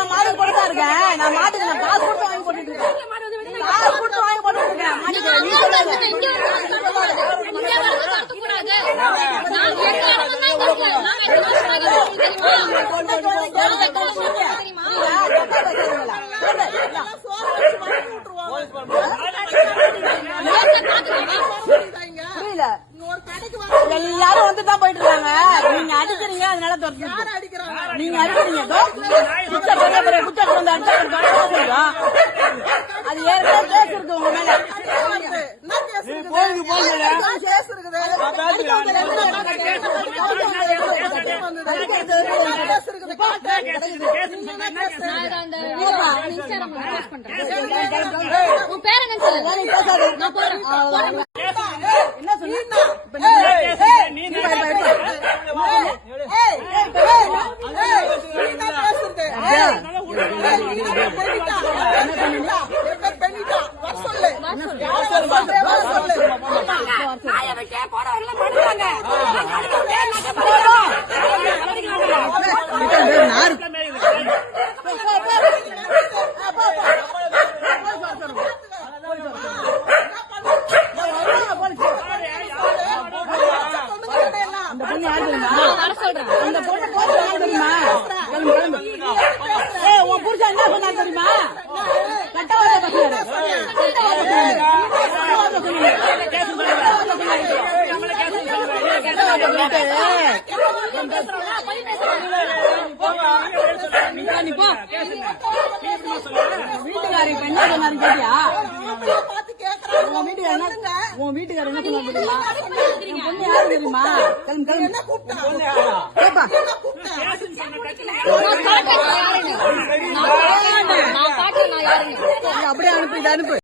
நான் மாட்டுக்கு நான் காசு கொடுத்து வாங்கி போட்டுட்டு இருக்கேன். காசு கொடுத்து வாங்கி போட்டுட்டு இருக்கேன். புரியல, எல்லாரும் வந்துதான் போயிட்டு இருக்காங்க. நீங்க அடிக்கிறீங்க, அதனால நீங்க அடிக்கிறீங்க. அது ஏற்கனவே கேஸ் இருக்கு உங்க மேல. என்ன சொன்ன உன் புருஷன் என்ன சொன்னா தெரியுமா? கட்டவாத வீட்டுக்காரி இப்ப என்ன சொன்னாரு கேட்டியா? உன் வீட்டுக்காரர் என்ன சொன்னாரு தெரியுமா? பொண்ணு யாரு தெரியுமா? அப்படியே அனுப்பி அனுப்பு.